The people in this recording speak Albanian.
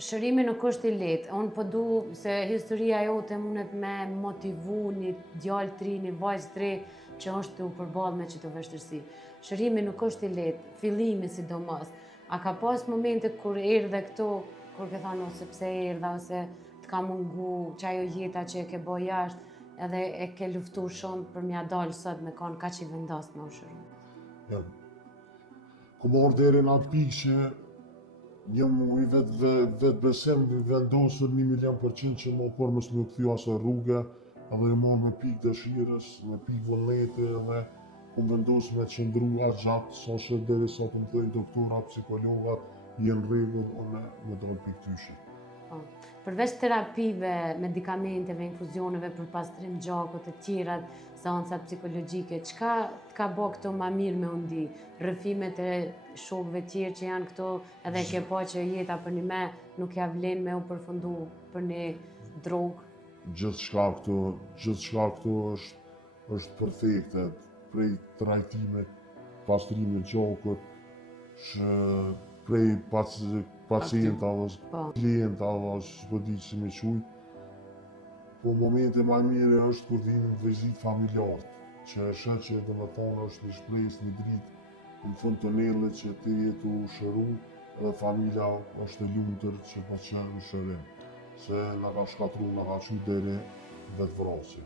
Shërimi nuk është i lehtë. Unë po du se historia jote mundet me motivu një djalë të ri, një vajzë të re që është të u përballë me çdo vështirësi. Shërimi nuk është i lehtë, fillimi sidomos. A ka pas momente kur erdhe këto, kur ke thënë ose pse erdha ose të ka mungu çajo jeta që e ke bë jashtë, edhe e ke luftu shumë për m'ja dalë sot me kon kaq i vendosur me u shëru. Ja. Kom orë deri në atë pikë që jam i vetë besim i vendosur 1.000.000% që më por mos më kthyu asaj rruge, edhe jam marrë me pikë dëshirës, me pikë vullneti edhe kom vendosur me qëndru atë gjatë sa që derisa të më thëjnë doktorat, psikologat, jenë rregull, unë me dalë pikë tyshi. Përveç terapive, medikamenteve, infuzioneve për pastrim gjakut e tjera, seancat psikologjike, çka të ka bë këto ma mirë me u ndi? Rrëfimet e shokëve tjerë që janë këto, edhe ke pa që jeta për një me nuk ja vlen me u përfundu për një drogë? Gjithçka këtu është perfekte, prej trajtimit, pastrimit gjakut, që prej pacientave, klientave, s'po di si me qujt. Po momente ma mire është kur vinë vizitë familjarët, që e shet që domethënë është një shpresë, një dritë në fund tunelit që ti je tu shëru edhe familja është e lumtur që po qenë në shërim. Se na ka shkatru, na ka qu deri vetvrasje.